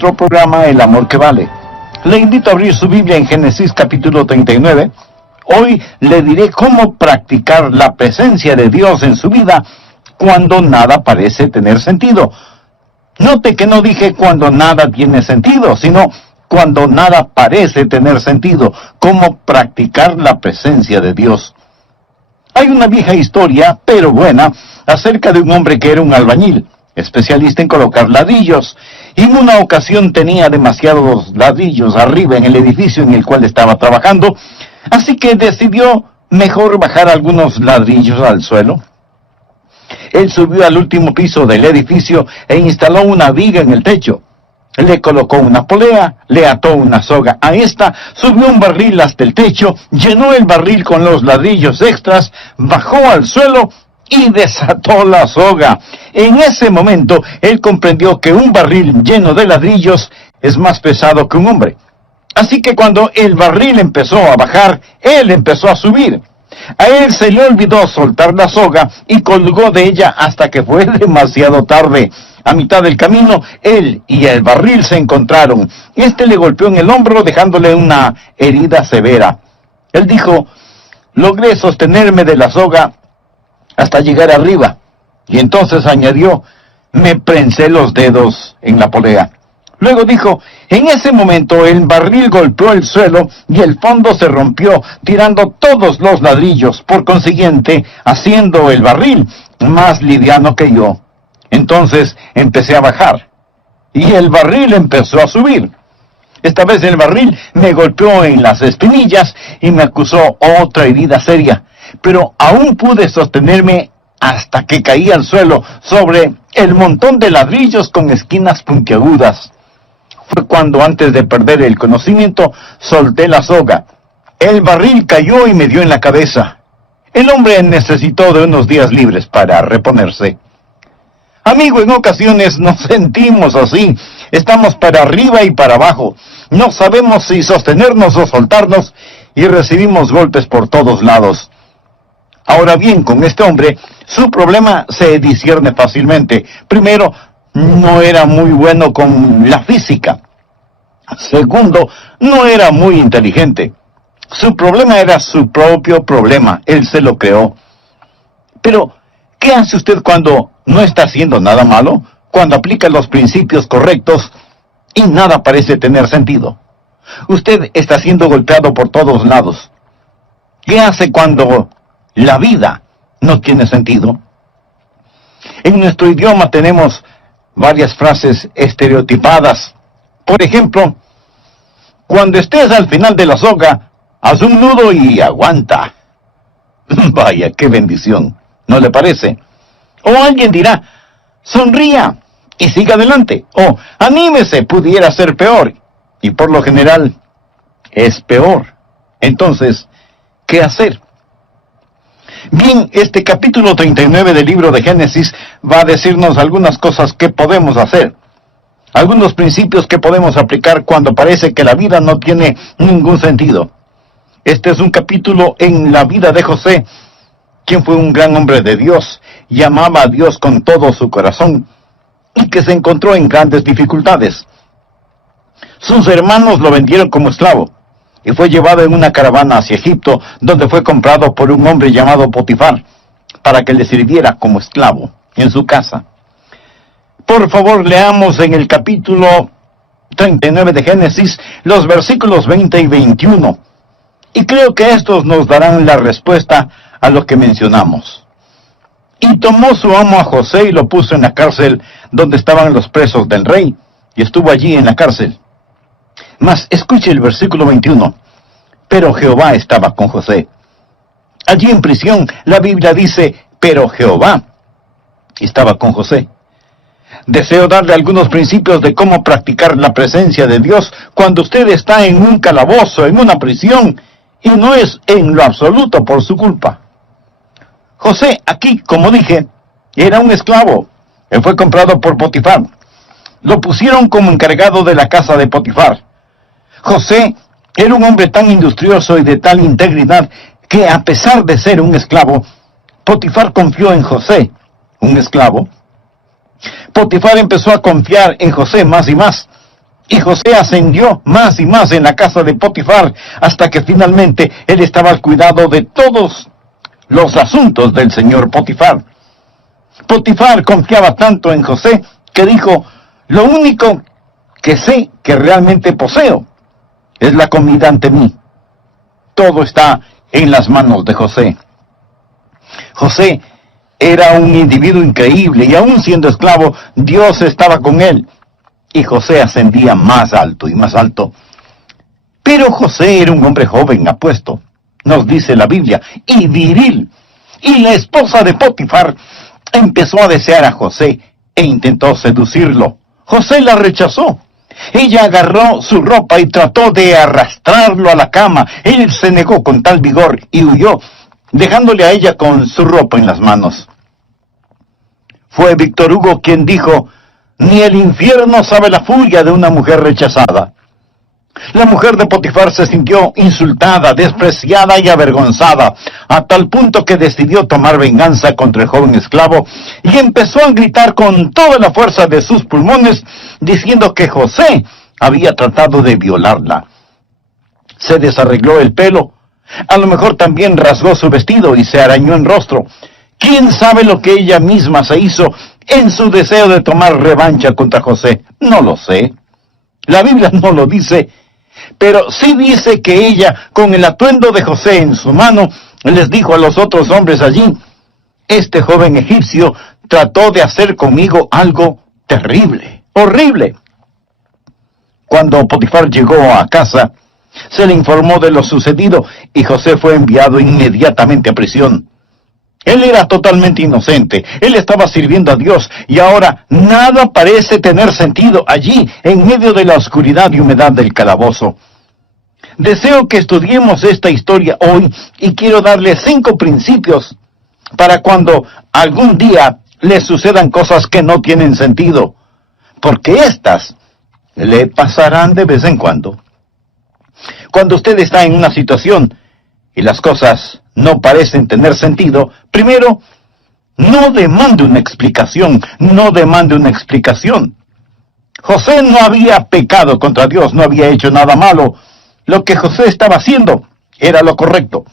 nuestro programa El Amor que Vale. Le invito a abrir su Biblia en Génesis capítulo 39. Hoy le diré cómo practicar la presencia de Dios en su vida cuando nada parece tener sentido. Note que no dije cuando nada tiene sentido, sino cuando nada parece tener sentido. Cómo practicar la presencia de Dios. Hay una vieja historia, pero buena, acerca de un hombre que era un albañil, especialista en colocar ladrillos, y en una ocasión tenía demasiados ladrillos arriba en el edificio en el cual estaba trabajando, así que decidió mejor bajar algunos ladrillos al suelo. Él subió al último piso del edificio e instaló una viga en el techo. Le colocó una polea, le ató una soga a esta, subió un barril hasta el techo, llenó el barril con los ladrillos extras, bajó al suelo y desató la soga. En ese momento, él comprendió que un barril lleno de ladrillos es más pesado que un hombre. Así que cuando el barril empezó a bajar, él empezó a subir. A él se le olvidó soltar la soga y colgó de ella hasta que fue demasiado tarde. A mitad del camino, él y el barril se encontraron. Este le golpeó en el hombro, dejándole una herida severa. Él dijo: logré sostenerme de la soga hasta llegar arriba. Y entonces añadió: me prensé los dedos en la polea. Luego dijo: en ese momento el barril golpeó el suelo y el fondo se rompió, tirando todos los ladrillos, por consiguiente, haciendo el barril más liviano que yo. Entonces empecé a bajar, y el barril empezó a subir. Esta vez el barril me golpeó en las espinillas y me acusó otra herida seria, pero aún pude sostenerme hasta que caí al suelo sobre el montón de ladrillos con esquinas puntiagudas. Fue cuando, antes de perder el conocimiento, solté la soga. El barril cayó y me dio en la cabeza. El hombre necesitó de unos días libres para reponerse. Amigo, en ocasiones nos sentimos así. Estamos para arriba y para abajo. No sabemos si sostenernos o soltarnos y recibimos golpes por todos lados. Ahora bien, con este hombre, su problema se discierne fácilmente. Primero, no era muy bueno con la física. Segundo, no era muy inteligente. Su problema era su propio problema. Él se lo creó. Pero, ¿qué hace usted cuando no está haciendo nada malo? Cuando aplica los principios correctos y nada parece tener sentido. Usted está siendo golpeado por todos lados. ¿Qué hace cuando la vida no tiene sentido? En nuestro idioma tenemos varias frases estereotipadas. Por ejemplo, cuando estés al final de la soga, haz un nudo y aguanta. Vaya, qué bendición, ¿no le parece? O alguien dirá: sonría y siga adelante. O anímese, pudiera ser peor. Y por lo general, es peor. Entonces, ¿qué hacer? Bien, este capítulo 39 del libro de Génesis va a decirnos algunas cosas que podemos hacer. Algunos principios que podemos aplicar cuando parece que la vida no tiene ningún sentido. Este es un capítulo en la vida de José, quien fue un gran hombre de Dios y amaba a Dios con todo su corazón, y que se encontró en grandes dificultades. Sus hermanos lo vendieron como esclavo, y fue llevado en una caravana hacia Egipto, donde fue comprado por un hombre llamado Potifar, para que le sirviera como esclavo en su casa. Por favor, leamos en el capítulo 39 de Génesis, los versículos 20 y 21. Y creo que estos nos darán la respuesta a lo que mencionamos. Y tomó su amo a José y lo puso en la cárcel donde estaban los presos del rey, y estuvo allí en la cárcel. Mas escuche el versículo 21. Pero Jehová estaba con José. Allí en prisión, la Biblia dice: pero Jehová estaba con José. Deseo darle algunos principios de cómo practicar la presencia de Dios cuando usted está en un calabozo, en una prisión, y no es en lo absoluto por su culpa. José, aquí, como dije, era un esclavo. Él fue comprado por Potifar. Lo pusieron como encargado de la casa de Potifar. José era un hombre tan industrioso y de tal integridad que, a pesar de ser un esclavo, Potifar confió en José, un esclavo. Potifar empezó a confiar en José más y más. Y José ascendió más y más en la casa de Potifar, hasta que finalmente él estaba al cuidado de todos los asuntos del señor Potifar. Potifar confiaba tanto en José que dijo: lo único que sé que realmente poseo es la comida ante mí. Todo está en las manos de José. José era un individuo increíble y aún siendo esclavo, Dios estaba con él. Y José ascendía más alto y más alto. Pero José era un hombre joven, apuesto, nos dice la Biblia, y viril. Y la esposa de Potifar empezó a desear a José e intentó seducirlo. José la rechazó. Ella agarró su ropa y trató de arrastrarlo a la cama. Él se negó con tal vigor y huyó, dejándole a ella con su ropa en las manos. Fue Víctor Hugo quien dijo: ni el infierno sabe la furia de una mujer rechazada. La mujer de Potifar se sintió insultada, despreciada y avergonzada, a tal punto que decidió tomar venganza contra el joven esclavo y empezó a gritar con toda la fuerza de sus pulmones, diciendo que José había tratado de violarla. Se desarregló el pelo, a lo mejor también rasgó su vestido y se arañó el rostro. ¿Quién sabe lo que ella misma se hizo en su deseo de tomar revancha contra José? No lo sé. La Biblia no lo dice, pero sí dice que ella, con el atuendo de José en su mano, les dijo a los otros hombres allí: este joven egipcio trató de hacer conmigo algo terrible, horrible. Cuando Potifar llegó a casa, se le informó de lo sucedido y José fue enviado inmediatamente a prisión. Él era totalmente inocente, él estaba sirviendo a Dios y ahora nada parece tener sentido allí en medio de la oscuridad y humedad del calabozo. Deseo que estudiemos esta historia hoy y quiero darle 5 principios para cuando algún día le sucedan cosas que no tienen sentido, porque éstas le pasarán de vez en cuando. Cuando usted está en una situación y las cosas no parecen tener sentido, primero, no demande una explicación, no demande una explicación. José no había pecado contra Dios, no había hecho nada malo. Lo que José estaba haciendo era lo correcto.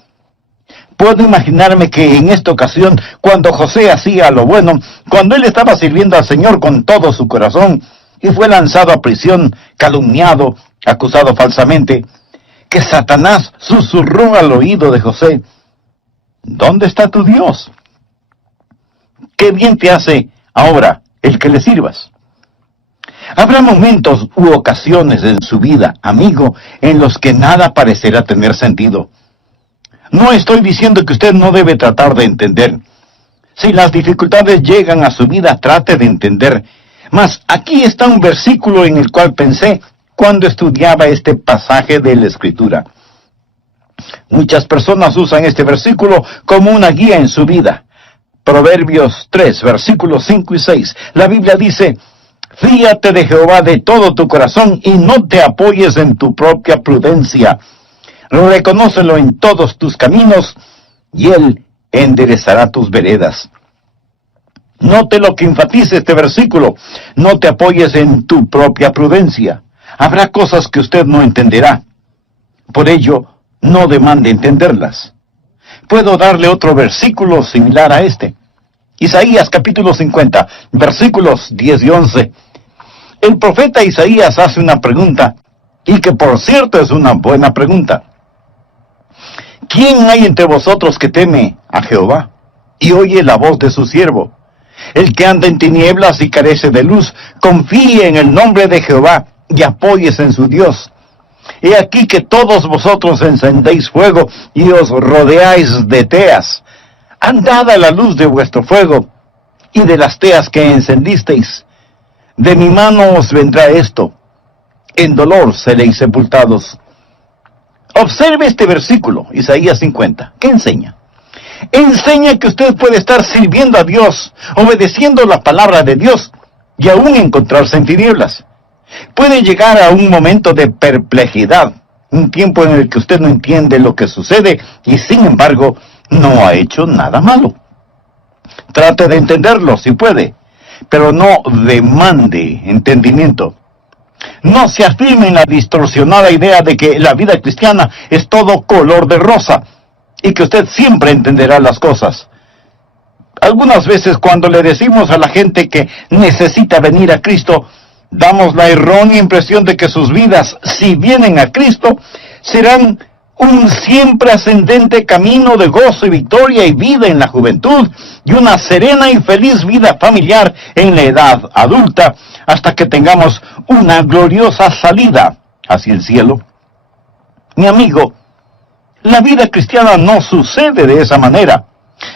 Puedo imaginarme que en esta ocasión, cuando José hacía lo bueno, cuando él estaba sirviendo al Señor con todo su corazón, y fue lanzado a prisión, calumniado, acusado falsamente, que Satanás susurró al oído de José: ¿dónde está tu Dios? ¿Qué bien te hace ahora el que le sirvas? Habrá momentos u ocasiones en su vida, amigo, en los que nada parecerá tener sentido. No estoy diciendo que usted no debe tratar de entender. Si las dificultades llegan a su vida, trate de entender. Mas aquí está un versículo en el cual pensé cuando estudiaba este pasaje de la Escritura. Muchas personas usan este versículo como una guía en su vida. Proverbios 3, versículos 5 y 6. La Biblia dice: fíate de Jehová de todo tu corazón y no te apoyes en tu propia prudencia. Reconócelo en todos tus caminos y Él enderezará tus veredas. Note lo que enfatiza este versículo: no te apoyes en tu propia prudencia. Habrá cosas que usted no entenderá. Por ello, no demande entenderlas. Puedo darle otro versículo similar a este. Isaías capítulo 50, versículos 10 y 11. El profeta Isaías hace una pregunta, y que por cierto es una buena pregunta. ¿Quién hay entre vosotros que teme a Jehová y oye la voz de su siervo? El que anda en tinieblas y carece de luz, confíe en el nombre de Jehová y apóyese en su Dios. He aquí que todos vosotros encendéis fuego y os rodeáis de teas. Andad a la luz de vuestro fuego y de las teas que encendisteis. De mi mano os vendrá esto, en dolor seréis sepultados. Observe este versículo, Isaías 50. ¿Qué enseña? Enseña que usted puede estar sirviendo a Dios, obedeciendo la palabra de Dios, y aún encontrarse en tinieblas. Puede llegar a un momento de perplejidad, un tiempo en el que usted no entiende lo que sucede, y sin embargo, no ha hecho nada malo. Trate de entenderlo si puede, pero no demande entendimiento. No se afirme en la distorsionada idea de que la vida cristiana es todo color de rosa y que usted siempre entenderá las cosas. Algunas veces cuando le decimos a la gente que necesita venir a Cristo, damos la errónea impresión de que sus vidas, si vienen a Cristo, serán un siempre ascendente camino de gozo y victoria y vida en la juventud y una serena y feliz vida familiar en la edad adulta hasta que tengamos una gloriosa salida hacia el cielo. Mi amigo, la vida cristiana no sucede de esa manera.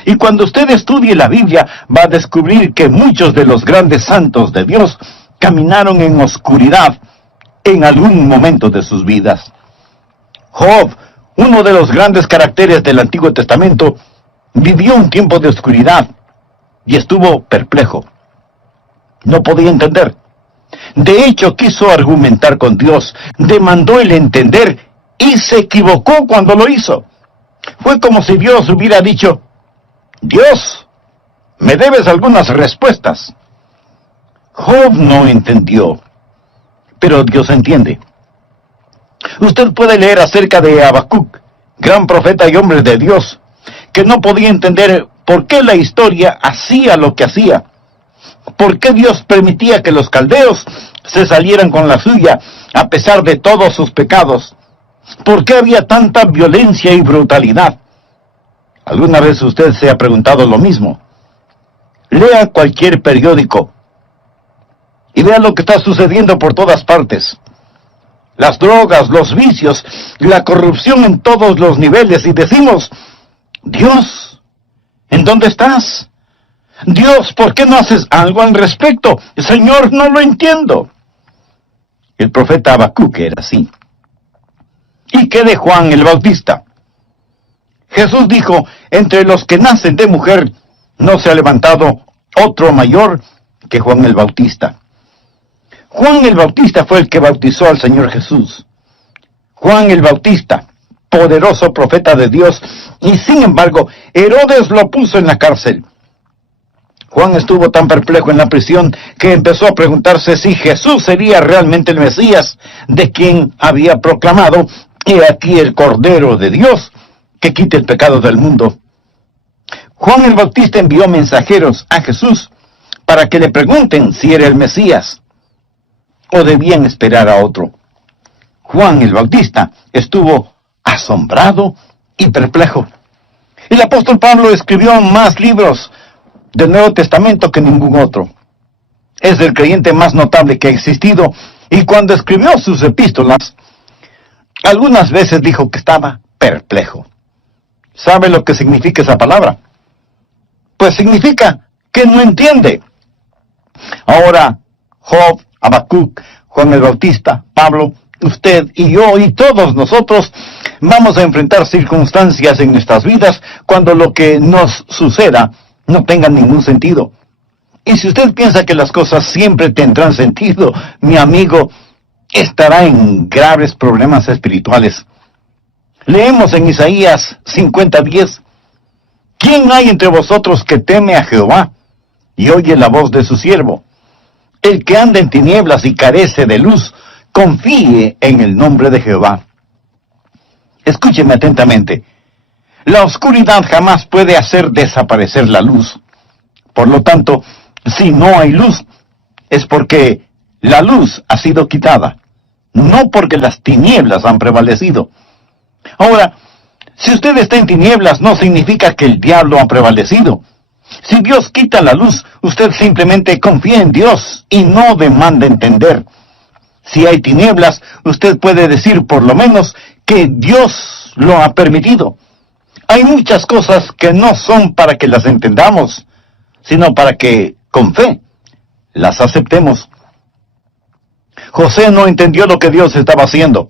Y cuando usted estudie la Biblia, va a descubrir que muchos de los grandes santos de Dios caminaron en oscuridad en algún momento de sus vidas. Job, uno de los grandes caracteres del Antiguo Testamento, vivió un tiempo de oscuridad y estuvo perplejo. No podía entender. De hecho, quiso argumentar con Dios, demandó el entender y se equivocó cuando lo hizo. Fue como si Dios hubiera dicho: Dios, me debes algunas respuestas. Job no entendió, pero Dios entiende. Usted puede leer acerca de Habacuc, gran profeta y hombre de Dios, que no podía entender por qué la historia hacía lo que hacía, por qué Dios permitía que los caldeos se salieran con la suya a pesar de todos sus pecados, por qué había tanta violencia y brutalidad. ¿Alguna vez usted se ha preguntado lo mismo? Lea cualquier periódico y vea lo que está sucediendo por todas partes. Las drogas, los vicios, la corrupción en todos los niveles, y decimos: Dios, ¿en dónde estás? Dios, ¿por qué no haces algo al respecto? Señor, no lo entiendo. El profeta Habacuc era así. ¿Y qué de Juan el Bautista? Jesús dijo: entre los que nacen de mujer no se ha levantado otro mayor que Juan el Bautista. Juan el Bautista fue el que bautizó al Señor Jesús. Juan el Bautista, poderoso profeta de Dios, y sin embargo, Herodes lo puso en la cárcel. Juan estuvo tan perplejo en la prisión que empezó a preguntarse si Jesús sería realmente el Mesías, de quien había proclamado: he aquí el Cordero de Dios, que quite el pecado del mundo. Juan el Bautista envió mensajeros a Jesús para que le pregunten si era el Mesías o debían esperar a otro. Juan el Bautista estuvo asombrado y perplejo. El apóstol Pablo escribió más libros del Nuevo Testamento que ningún otro. Es el creyente más notable que ha existido, y cuando escribió sus epístolas, algunas veces dijo que estaba perplejo. ¿Sabe lo que significa esa palabra? Pues significa que no entiende. Ahora, Job, Habacuc, Juan el Bautista, Pablo, usted y yo y todos nosotros vamos a enfrentar circunstancias en nuestras vidas cuando lo que nos suceda no tenga ningún sentido. Y si usted piensa que las cosas siempre tendrán sentido, mi amigo, estará en graves problemas espirituales. Leemos en Isaías 50:10: ¿quién hay entre vosotros que teme a Jehová y oye la voz de su siervo? El que anda en tinieblas y carece de luz, confíe en el nombre de Jehová. Escúcheme atentamente. La oscuridad jamás puede hacer desaparecer la luz. Por lo tanto, si no hay luz, es porque la luz ha sido quitada, no porque las tinieblas han prevalecido. Ahora, si usted está en tinieblas, no significa que el diablo ha prevalecido. Si Dios quita la luz, usted simplemente confía en Dios y no demanda entender. Si hay tinieblas, usted puede decir por lo menos que Dios lo ha permitido. Hay muchas cosas que no son para que las entendamos, sino para que, con fe, las aceptemos. José no entendió lo que Dios estaba haciendo.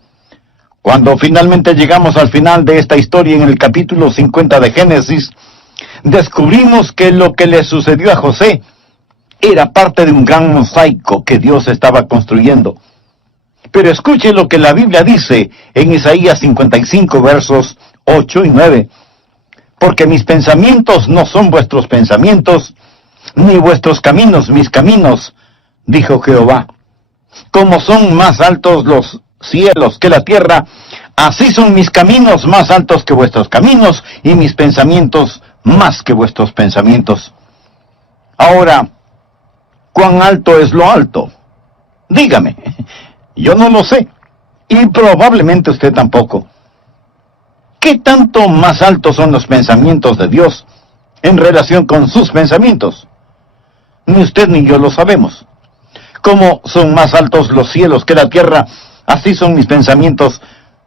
Cuando finalmente llegamos al final de esta historia en el capítulo 50 de Génesis, descubrimos que lo que le sucedió a José era parte de un gran mosaico que Dios estaba construyendo. Pero escuche lo que la Biblia dice en Isaías 55, versos 8 y 9. Porque mis pensamientos no son vuestros pensamientos, ni vuestros caminos mis caminos, dijo Jehová. como son más altos los cielos que la tierra, así son mis caminos más altos que vuestros caminos, y mis pensamientos más que vuestros pensamientos. Ahora, ¿cuán alto es lo alto? Dígame, yo no lo sé, y probablemente usted tampoco. ¿Qué tanto más altos son los pensamientos de Dios en relación con sus pensamientos? Ni usted ni yo lo sabemos. Como son más altos los cielos que la tierra, así son mis pensamientos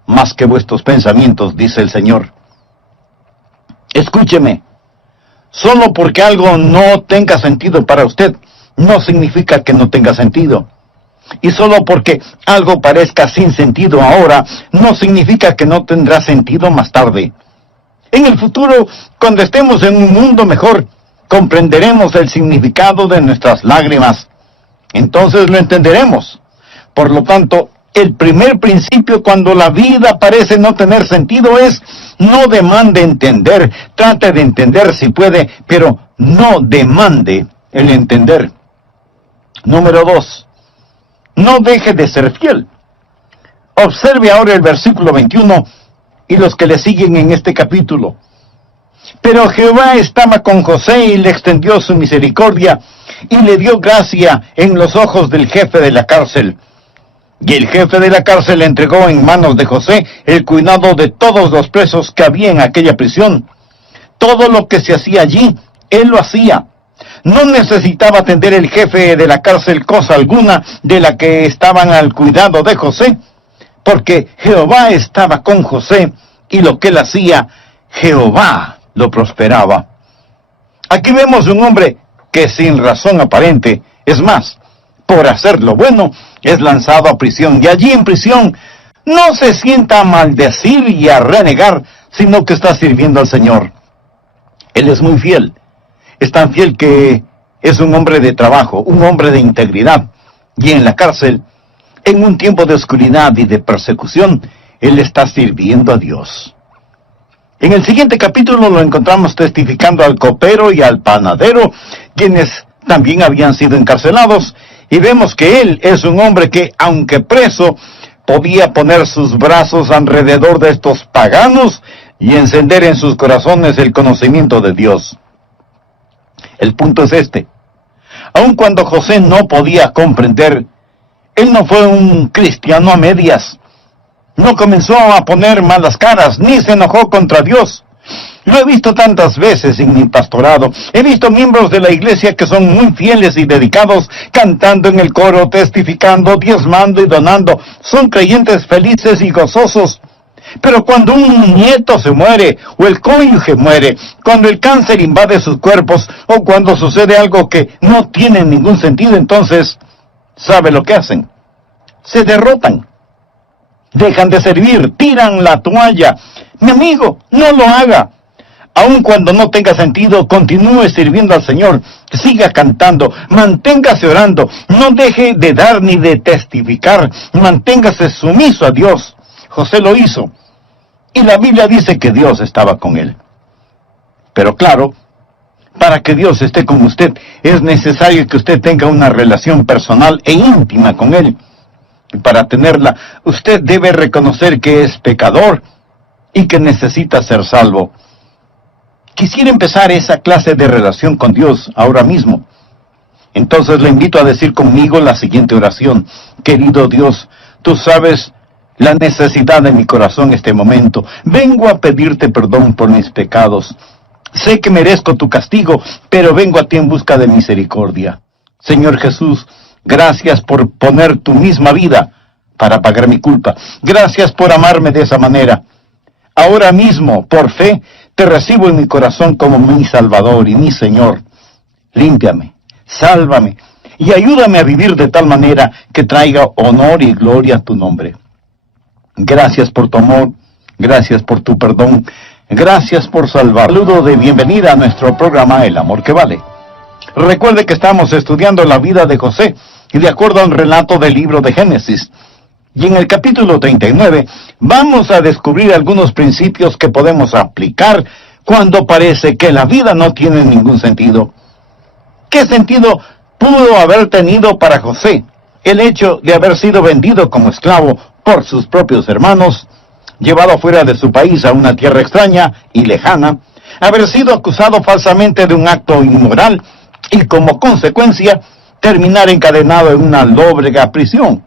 más que vuestros pensamientos, dice el Señor. Escúcheme, solo porque algo no tenga sentido para usted, no significa que no tenga sentido. Y solo porque algo parezca sin sentido ahora, no significa que no tendrá sentido más tarde. En el futuro, cuando estemos en un mundo mejor, comprenderemos el significado de nuestras lágrimas. Entonces lo entenderemos. Por lo tanto, el primer principio cuando la vida parece no tener sentido es: no demande entender. Trate de entender si puede, pero no demande el entender. Número 2. No deje de ser fiel. Observe ahora el versículo 21 y los que le siguen en este capítulo. Pero Jehová estaba con José y le extendió su misericordia y le dio gracia en los ojos del jefe de la cárcel. Y el jefe de la cárcel entregó en manos de José el cuidado de todos los presos que había en aquella prisión. Todo lo que se hacía allí, él lo hacía. No necesitaba atender el jefe de la cárcel cosa alguna de la que estaban al cuidado de José, porque Jehová estaba con José, y lo que él hacía, Jehová lo prosperaba. Aquí vemos un hombre que sin razón aparente, es más, por hacer lo bueno, es lanzado a prisión, y allí en prisión no se sienta a maldecir y a renegar, sino que está sirviendo al Señor. Él es muy fiel. Es tan fiel que es un hombre de trabajo, un hombre de integridad. Y en la cárcel, en un tiempo de oscuridad y de persecución, él está sirviendo a Dios. En el siguiente capítulo lo encontramos testificando al copero y al panadero, quienes también habían sido encarcelados, y vemos que él es un hombre que, aunque preso, podía poner sus brazos alrededor de estos paganos y encender en sus corazones el conocimiento de Dios. El punto es este: aun cuando José no podía comprender, él no fue un cristiano a medias. No comenzó a poner malas caras, ni se enojó contra Dios. Lo he visto tantas veces en mi pastorado. He visto miembros de la iglesia que son muy fieles y dedicados, cantando en el coro, testificando, diezmando y donando. Son creyentes felices y gozosos. Pero cuando un nieto se muere, o el cónyuge muere, cuando el cáncer invade sus cuerpos, o cuando sucede algo que no tiene ningún sentido, entonces, ¿sabe lo que hacen? Se derrotan. Dejan de servir, tiran la toalla. Mi amigo, no lo haga. Aun cuando no tenga sentido, continúe sirviendo al Señor. Siga cantando, manténgase orando, no deje de dar ni de testificar, manténgase sumiso a Dios. José lo hizo, y la Biblia dice que Dios estaba con él. Pero claro, para que Dios esté con usted, es necesario que usted tenga una relación personal e íntima con Él. Y para tenerla, usted debe reconocer que es pecador y que necesita ser salvo. Quisiera empezar esa clase de relación con Dios ahora mismo. Entonces le invito a decir conmigo la siguiente oración. Querido Dios, tú sabes la necesidad de mi corazón en este momento. Vengo a pedirte perdón por mis pecados. Sé que merezco tu castigo, pero vengo a ti en busca de misericordia. Señor Jesús, gracias por poner tu misma vida para pagar mi culpa. Gracias por amarme de esa manera. Ahora mismo, por fe, te recibo en mi corazón como mi Salvador y mi Señor. Límpiame, sálvame y ayúdame a vivir de tal manera que traiga honor y gloria a tu nombre. Gracias por tu amor, gracias por tu perdón, gracias por salvar. Saludo de bienvenida a nuestro programa El Amor que Vale. Recuerde que estamos estudiando la vida de José y de acuerdo al relato del libro de Génesis. Y en el capítulo 39 vamos a descubrir algunos principios que podemos aplicar cuando parece que la vida no tiene ningún sentido. ¿Qué sentido pudo haber tenido para José El hecho de haber sido vendido como esclavo por sus propios hermanos, llevado fuera de su país a una tierra extraña y lejana, haber sido acusado falsamente de un acto inmoral y como consecuencia terminar encadenado en una lóbrega prisión.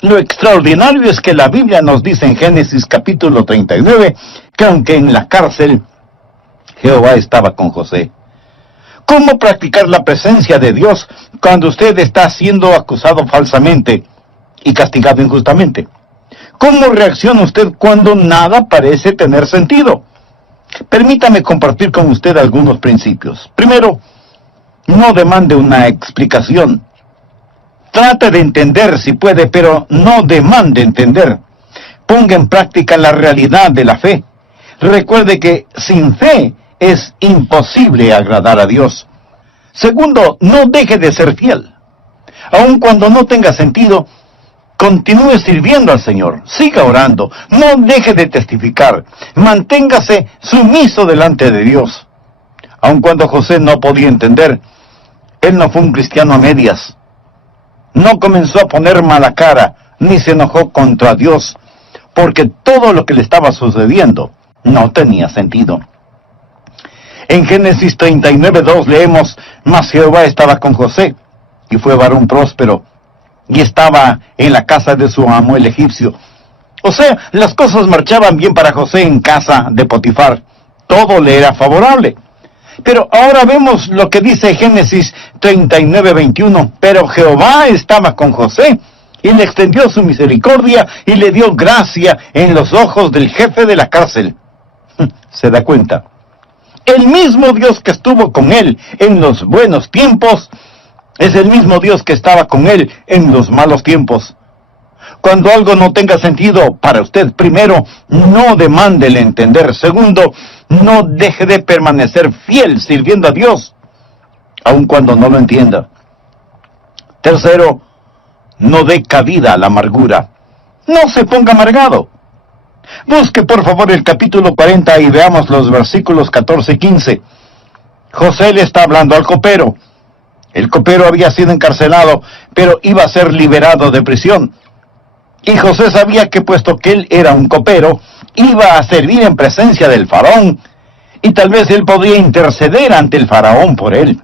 Lo extraordinario es que la Biblia nos dice en Génesis capítulo 39 que aunque en la cárcel, Jehová estaba con José. ¿Cómo practicar la presencia de Dios cuando usted está siendo acusado falsamente y castigado injustamente? ¿Cómo reacciona usted cuando nada parece tener sentido? Permítame compartir con usted algunos principios. Primero, no demande una explicación. Trate de entender si puede, pero no demande entender. Ponga en práctica la realidad de la fe. Recuerde que sin fe es imposible agradar a Dios. Segundo, no deje de ser fiel. Aun cuando no tenga sentido, continúe sirviendo al Señor. Siga orando. No deje de testificar. Manténgase sumiso delante de Dios. Aun cuando José no podía entender, él no fue un cristiano a medias. No comenzó a poner mala cara, ni se enojó contra Dios, porque todo lo que le estaba sucediendo no tenía sentido. En Génesis 39:2 leemos, mas Jehová estaba con José, y fue varón próspero, y estaba en la casa de su amo el egipcio. O sea, las cosas marchaban bien para José en casa de Potifar. Todo le era favorable. Pero ahora vemos lo que dice Génesis 39:21. Pero Jehová estaba con José, y le extendió su misericordia, y le dio gracia en los ojos del jefe de la cárcel. ¿Se da cuenta? El mismo Dios que estuvo con él en los buenos tiempos, es el mismo Dios que estaba con él en los malos tiempos. Cuando algo no tenga sentido para usted, primero, no demande el entender. Segundo, no deje de permanecer fiel sirviendo a Dios, aun cuando no lo entienda. Tercero, no dé cabida a la amargura. No se ponga amargado. Busque por favor el capítulo 40 y veamos los versículos 14 y 15. José le está hablando al copero. El copero había sido encarcelado, pero iba a ser liberado de prisión. Y José sabía que puesto que él era un copero, iba a servir en presencia del faraón, y tal vez él podía interceder ante el faraón por él.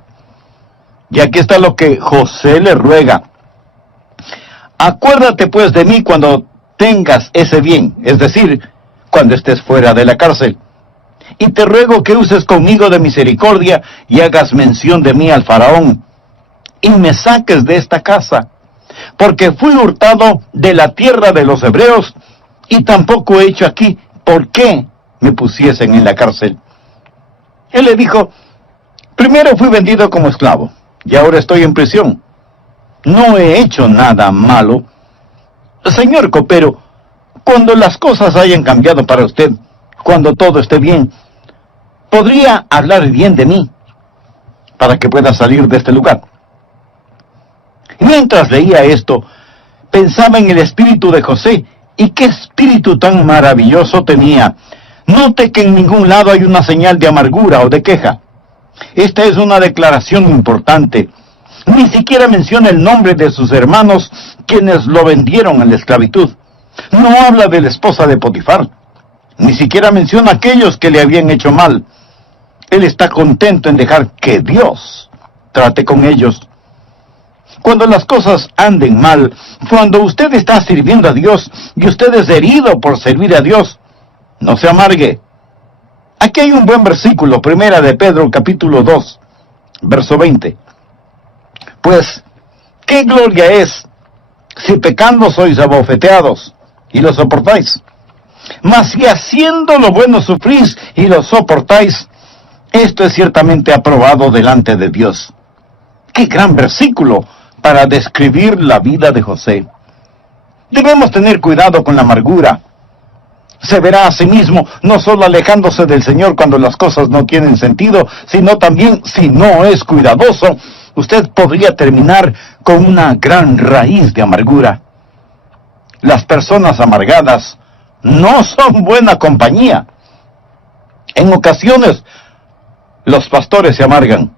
Y aquí está lo que José le ruega. Acuérdate pues de mí cuando tengas ese bien, es decir, cuando estés fuera de la cárcel. Y te ruego que uses conmigo de misericordia y hagas mención de mí al faraón, y me saques de esta casa, porque fui hurtado de la tierra de los hebreos, y tampoco he hecho aquí por qué me pusiesen en la cárcel. Él le dijo, primero fui vendido como esclavo, y ahora estoy en prisión. No he hecho nada malo. Señor copero, cuando las cosas hayan cambiado para usted, cuando todo esté bien, ¿podría hablar bien de mí para que pueda salir de este lugar? Mientras leía esto, pensaba en el espíritu de José, y qué espíritu tan maravilloso tenía. Note que en ningún lado hay una señal de amargura o de queja. Esta es una declaración importante. Ni siquiera menciona el nombre de sus hermanos, quienes lo vendieron a la esclavitud. No habla de la esposa de Potifar. Ni siquiera menciona a aquellos que le habían hecho mal. Él está contento en dejar que Dios trate con ellos. Cuando las cosas anden mal, cuando usted está sirviendo a Dios y usted es herido por servir a Dios, no se amargue. Aquí hay un buen versículo, primera de Pedro, capítulo 2, verso 20. Pues, ¿qué gloria es si pecando sois abofeteados y lo soportáis? Mas si haciendo lo bueno sufrís y lo soportáis, esto es ciertamente aprobado delante de Dios. ¡Qué gran versículo para describir la vida de José! Debemos tener cuidado con la amargura. Se verá a sí mismo no solo alejándose del Señor cuando las cosas no tienen sentido, sino también, si no es cuidadoso, usted podría terminar con una gran raíz de amargura. Las personas amargadas no son buena compañía. En ocasiones, los pastores se amargan.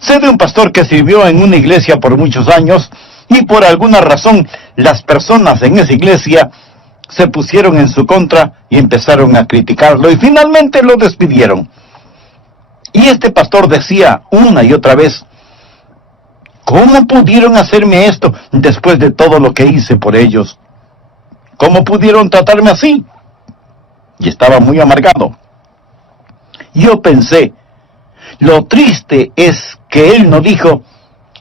Sé de un pastor que sirvió en una iglesia por muchos años Y por alguna razón, las personas en esa iglesia se pusieron en su contra y empezaron a criticarlo y finalmente lo despidieron. Y este pastor decía una y otra vez: ¿cómo pudieron hacerme esto después de todo lo que hice por ellos? ¿Cómo pudieron tratarme así? Y estaba muy amargado. Yo pensé, lo triste es que él no dijo: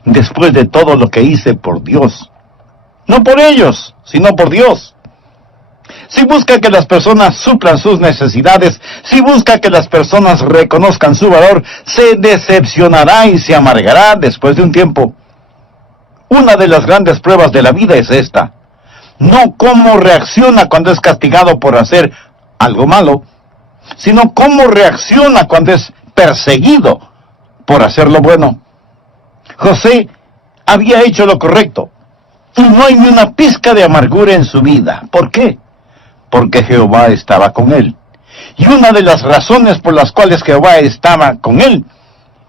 después de todo lo que hice por Dios. No por ellos, sino por Dios. Si busca que las personas suplan sus necesidades, si busca que las personas reconozcan su valor, se decepcionará y se amargará después de un tiempo. Una de las grandes pruebas de la vida es esta: no cómo reacciona cuando es castigado por hacer algo malo, sino cómo reacciona cuando es perseguido por hacer lo bueno. José había hecho lo correcto, y no hay ni una pizca de amargura en su vida. ¿Por qué? Porque Jehová estaba con él. Y una de las razones por las cuales Jehová estaba con él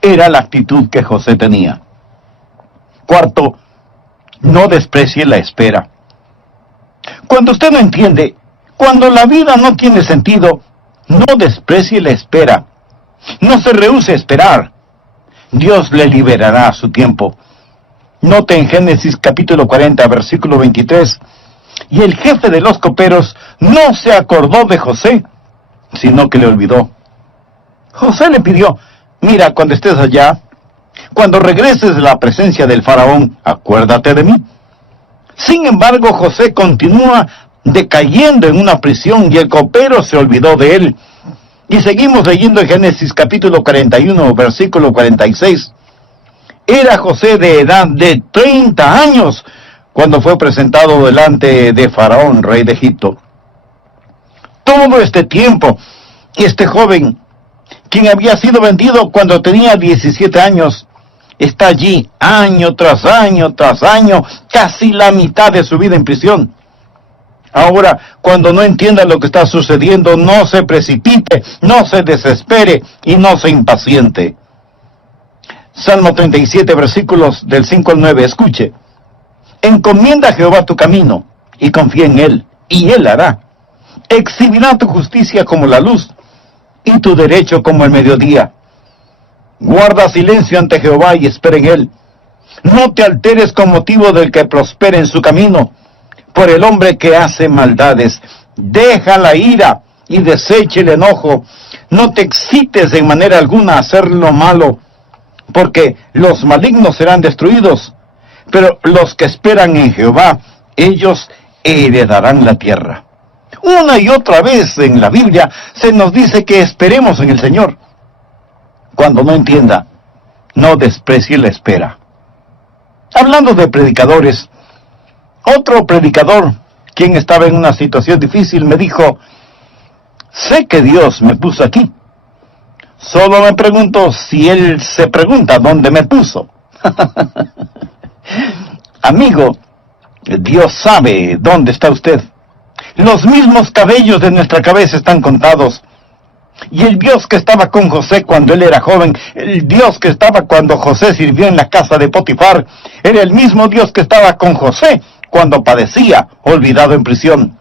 era la actitud que José tenía. Cuarto, no desprecie la espera. Cuando usted no entiende, cuando la vida no tiene sentido, no desprecie la espera. No se rehúse a esperar. Dios le liberará a su tiempo. Note en Génesis capítulo 40, versículo 23, y el jefe de los coperos no se acordó de José, sino que le olvidó. José le pidió: mira, cuando estés allá, cuando regreses de la presencia del faraón, acuérdate de mí. Sin embargo, José continúa decayendo en una prisión y el copero se olvidó de él. Y seguimos leyendo en Génesis capítulo 41, versículo 46. Era José de edad de 30 años cuando fue presentado delante de Faraón, rey de Egipto. Todo este tiempo, este joven, quien había sido vendido cuando tenía 17 años, está allí año tras año tras año, casi la mitad de su vida en prisión. Ahora, cuando no entienda lo que está sucediendo, no se precipite, no se desespere y no se impaciente. Salmo 37, versículos del 5 al 9, escuche. Encomienda a Jehová tu camino, y confía en él, y él hará. Exhibirá tu justicia como la luz, y tu derecho como el mediodía. Guarda silencio ante Jehová y espera en él. No te alteres con motivo del que prospere en su camino, por el hombre que hace maldades. Deja la ira y deseche el enojo. No te excites en manera alguna a hacer lo malo, porque los malignos serán destruidos, pero los que esperan en Jehová, ellos heredarán la tierra. Una y otra vez en la Biblia se nos dice que esperemos en el Señor. Cuando no entienda, no desprecie la espera. Hablando de predicadores, otro predicador, quien estaba en una situación difícil, me dijo: sé que Dios me puso aquí. Solo me pregunto si Él se pregunta dónde me puso. Amigo, Dios sabe dónde está usted. Los mismos cabellos de nuestra cabeza están contados. Y el Dios que estaba con José cuando él era joven, el Dios que estaba cuando José sirvió en la casa de Potifar, era el mismo Dios que estaba con José cuando padecía, olvidado en prisión.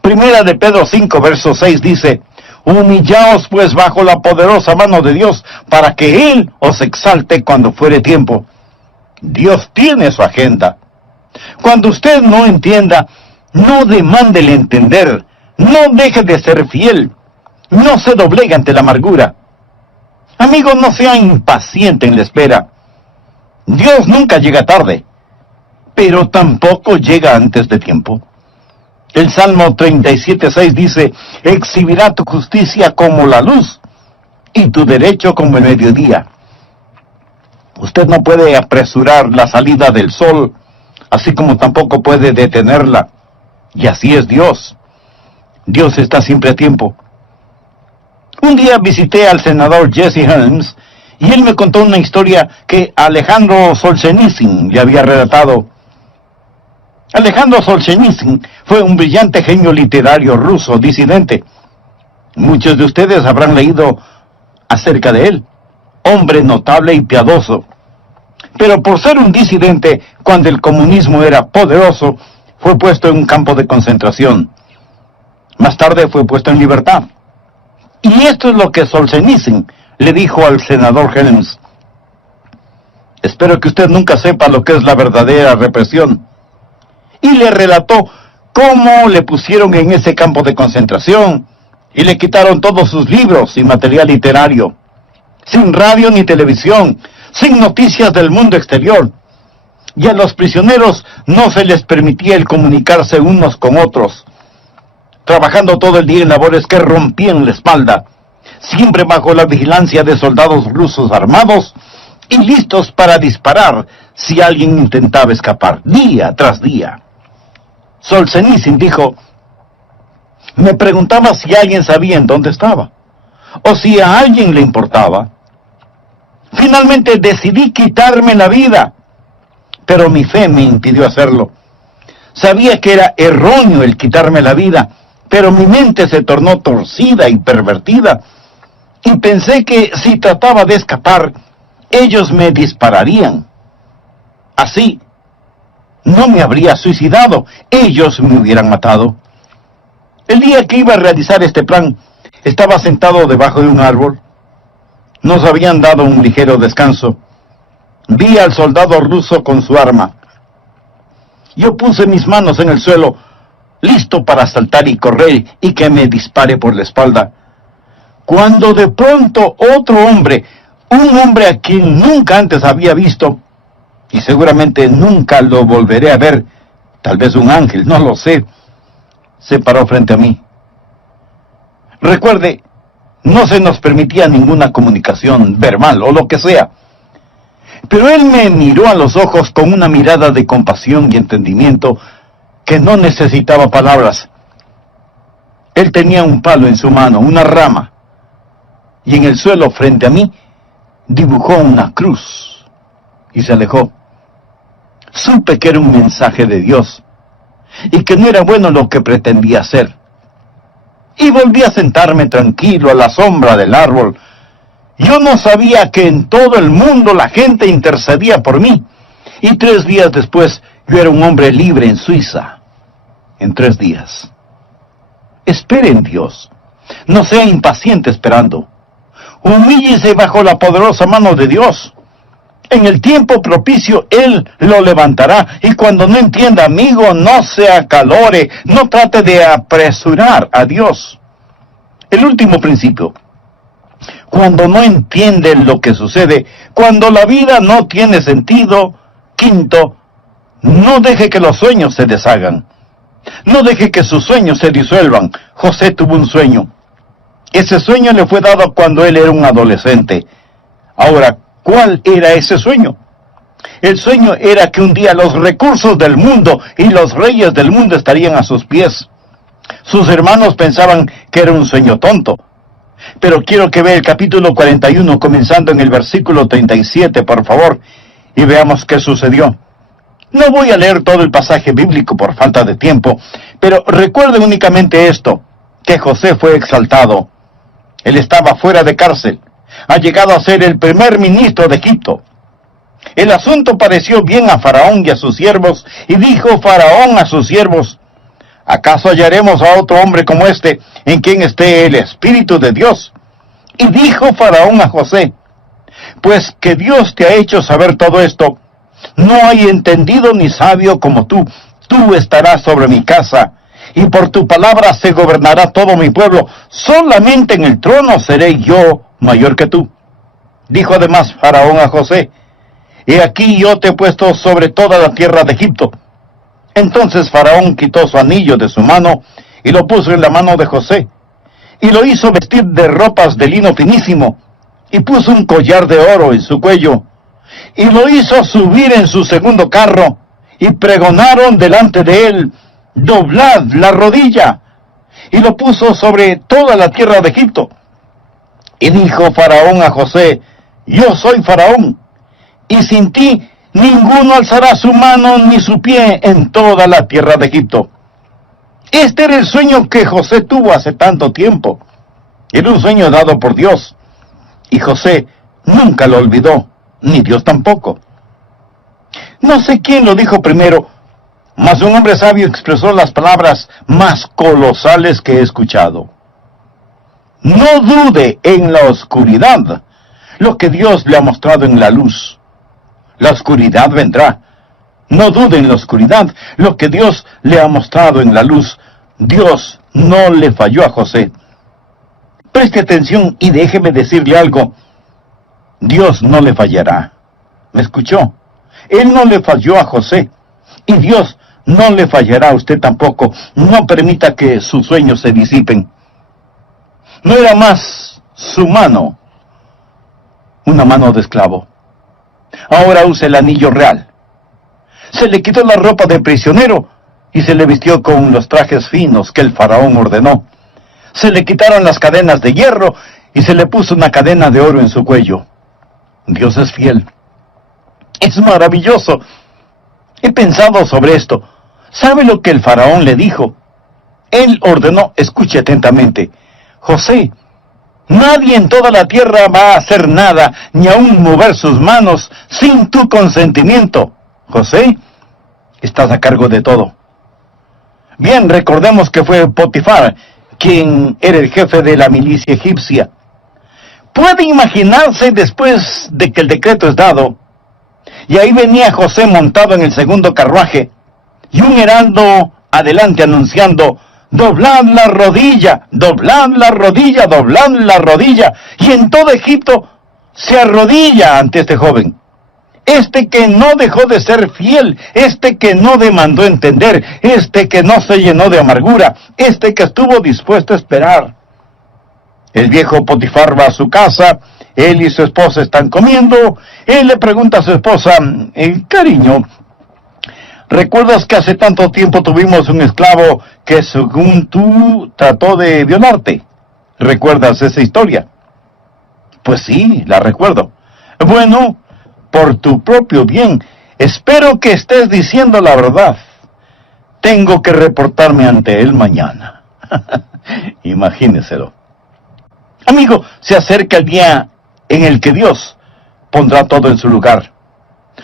Primera de Pedro 5, verso 6 dice: humillaos pues bajo la poderosa mano de Dios, para que Él os exalte cuando fuere tiempo. Dios tiene su agenda. Cuando usted no entienda, no demande el entender, no deje de ser fiel, no se doblegue ante la amargura. Amigo, no sea impaciente en la espera. Dios nunca llega tarde, pero tampoco llega antes de tiempo. El Salmo 37:6 dice: exhibirá tu justicia como la luz, y tu derecho como el mediodía. Usted no puede apresurar la salida del sol, así como tampoco puede detenerla. Y así es Dios. Dios está siempre a tiempo. Un día visité al senador Jesse Helms, y él me contó una historia que Alejandro Solzhenitsyn le había relatado. Alejandro Solzhenitsyn fue un brillante genio literario ruso disidente. Muchos de ustedes habrán leído acerca de él. Hombre notable y piadoso. pero por ser un disidente cuando el comunismo era poderoso, fue puesto en un campo de concentración. Más tarde fue puesto en libertad. Y esto es lo que Solzhenitsyn le dijo al senador Helms: espero que usted nunca sepa lo que es la verdadera represión. Y le relató cómo le pusieron en ese campo de concentración y le quitaron todos sus libros y material literario, sin radio ni televisión, sin noticias del mundo exterior. Y a los prisioneros no se les permitía el comunicarse unos con otros, trabajando todo el día en labores que rompían la espalda, siempre bajo la vigilancia de soldados rusos armados y listos para disparar si alguien intentaba escapar, día tras día. Solzhenitsyn dijo: me preguntaba si alguien sabía en dónde estaba, o si a alguien le importaba. Finalmente decidí quitarme la vida, pero mi fe me impidió hacerlo. Sabía que era erróneo el quitarme la vida, pero mi mente se tornó torcida y pervertida, y pensé que si trataba de escapar, ellos me dispararían. Así, no me habría suicidado, ellos me hubieran matado. El día que iba a realizar este plan, estaba sentado debajo de un árbol. Nos habían dado un ligero descanso. Vi al soldado ruso con su arma. Yo puse mis manos en el suelo, listo para saltar y correr y que me dispare por la espalda, cuando de pronto otro hombre, un hombre a quien nunca antes había visto, y seguramente nunca lo volveré a ver, tal vez un ángel, no lo sé, se paró frente a mí. Recuerde, no se nos permitía ninguna comunicación verbal o lo que sea, pero él me miró a los ojos con una mirada de compasión y entendimiento que no necesitaba palabras. Él tenía un palo en su mano, una rama, y en el suelo frente a mí dibujó una cruz y se alejó. Supe que era un mensaje de Dios y que no era bueno lo que pretendía hacer. Y volví a sentarme tranquilo a la sombra del árbol. Yo no sabía que en todo el mundo la gente intercedía por mí, y 3 días después yo era un hombre libre en Suiza. En 3 días. Espere en Dios. No sea impaciente esperando. Humíllese bajo la poderosa mano de Dios. En el tiempo propicio Él lo levantará. Y cuando no entienda, amigo, no se acalore. No trate de apresurar a Dios. El último principio. Cuando no entiende lo que sucede, cuando la vida no tiene sentido. Quinto, no deje que los sueños se deshagan. No deje que sus sueños se disuelvan. José tuvo un sueño. Ese sueño le fue dado cuando él era un adolescente. Ahora, ¿cuál era ese sueño? El sueño era que un día los recursos del mundo y los reyes del mundo estarían a sus pies. Sus hermanos pensaban que era un sueño tonto. Pero quiero que vea el capítulo 41, comenzando en el versículo 37, por favor, y veamos qué sucedió. No voy a leer todo el pasaje bíblico por falta de tiempo, pero recuerde únicamente esto, que José fue exaltado. Él estaba fuera de cárcel. Ha llegado a ser el primer ministro de Egipto. El asunto pareció bien a Faraón y a sus siervos, y dijo Faraón a sus siervos: ¿acaso hallaremos a otro hombre como este, en quien esté el Espíritu de Dios? Y dijo Faraón a José: pues que Dios te ha hecho saber todo esto, no hay entendido ni sabio como tú. Tú estarás sobre mi casa, y por tu palabra se gobernará todo mi pueblo. Solamente en el trono seré yo mayor que tú. Dijo además Faraón a José: he aquí yo te he puesto sobre toda la tierra de Egipto. Entonces Faraón quitó su anillo de su mano y lo puso en la mano de José, y lo hizo vestir de ropas de lino finísimo, y puso un collar de oro en su cuello, y lo hizo subir en su segundo carro, y pregonaron delante de él: doblad la rodilla, y lo puso sobre toda la tierra de Egipto. Y dijo Faraón a José: yo soy Faraón, y sin ti ninguno alzará su mano ni su pie en toda la tierra de Egipto. Este era el sueño que José tuvo hace tanto tiempo. Era un sueño dado por Dios, y José nunca lo olvidó, ni Dios tampoco. No sé quién lo dijo primero, mas un hombre sabio expresó las palabras más colosales que he escuchado. No dude en la oscuridad lo que Dios le ha mostrado en la luz. La oscuridad vendrá. No dude en la oscuridad lo que Dios le ha mostrado en la luz. Dios no le falló a José. Preste atención y déjeme decirle algo. Dios no le fallará. ¿Me escuchó? Él no le falló a José. Y Dios no le fallará a usted tampoco. No permita que sus sueños se disipen. No era más su mano, una mano de esclavo. Ahora usa el anillo real. Se le quitó la ropa de prisionero y se le vistió con los trajes finos que el faraón ordenó. Se le quitaron las cadenas de hierro y se le puso una cadena de oro en su cuello. Dios es fiel. Es maravilloso. He pensado sobre esto. ¿Sabe lo que el faraón le dijo? Él ordenó, escuche atentamente: José, nadie en toda la tierra va a hacer nada, ni aun mover sus manos, sin tu consentimiento. José, estás a cargo de todo. Bien, recordemos que fue Potifar quien era el jefe de la milicia egipcia. Puede imaginarse, después de que el decreto es dado, y ahí venía José montado en el segundo carruaje, y un heraldo adelante anunciando: doblad la rodilla, doblad la rodilla, doblad la rodilla. Y en todo Egipto se arrodilla ante este joven. Este que no dejó de ser fiel, este que no demandó entender, este que no se llenó de amargura, este que estuvo dispuesto a esperar. El viejo Potifar va a su casa, él y su esposa están comiendo, él le pregunta a su esposa: cariño, ¿recuerdas que hace tanto tiempo tuvimos un esclavo que, según tú, trató de violarte? ¿Recuerdas esa historia? Pues sí, la recuerdo. Bueno, por tu propio bien, espero que estés diciendo la verdad. Tengo que reportarme ante él mañana. Imagíneselo. Amigo, se acerca el día en el que Dios pondrá todo en su lugar.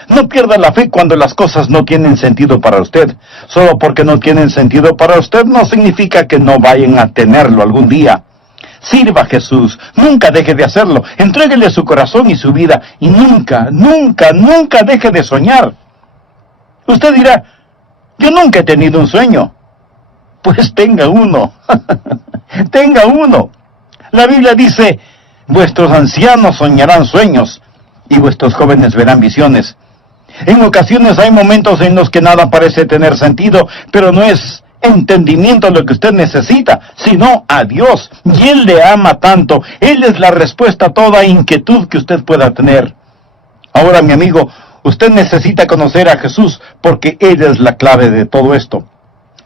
No pierda la fe cuando las cosas no tienen sentido para usted. Solo porque no tienen sentido para usted no significa que no vayan a tenerlo algún día. Sirva a Jesús, nunca deje de hacerlo. Entréguele su corazón y su vida, y nunca, nunca, nunca deje de soñar. Usted dirá: yo nunca he tenido un sueño. Pues tenga uno. Tenga uno. La Biblia dice: vuestros ancianos soñarán sueños, y vuestros jóvenes verán visiones. En ocasiones hay momentos en los que nada parece tener sentido, pero no es entendimiento lo que usted necesita, sino a Dios. Y Él le ama tanto. Él es la respuesta a toda inquietud que usted pueda tener. Ahora, mi amigo, usted necesita conocer a Jesús, porque Él es la clave de todo esto.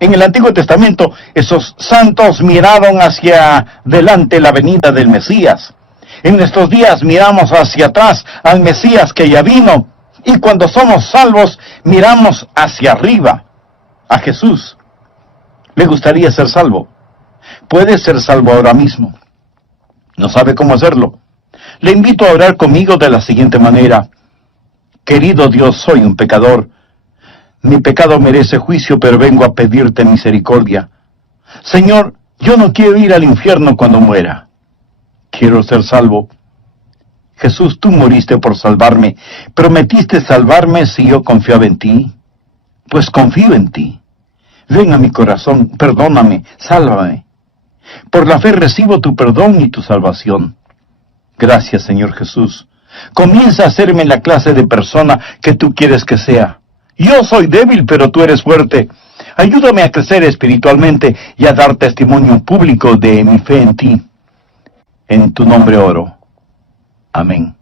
En el Antiguo Testamento, esos santos miraron hacia delante la venida del Mesías. En nuestros días miramos hacia atrás al Mesías que ya vino. Y cuando somos salvos, miramos hacia arriba, a Jesús. ¿Le gustaría ser salvo? Puede ser salvo ahora mismo. ¿No sabe cómo hacerlo? Le invito a orar conmigo de la siguiente manera: querido Dios, soy un pecador. Mi pecado merece juicio, pero vengo a pedirte misericordia. Señor, yo no quiero ir al infierno cuando muera. Quiero ser salvo. Jesús, tú moriste por salvarme. ¿Prometiste salvarme si yo confiaba en ti? Pues confío en ti. Ven a mi corazón, perdóname, sálvame. Por la fe recibo tu perdón y tu salvación. Gracias, Señor Jesús. Comienza a hacerme la clase de persona que tú quieres que sea. Yo soy débil, pero tú eres fuerte. Ayúdame a crecer espiritualmente y a dar testimonio público de mi fe en ti. En tu nombre oro. Amén.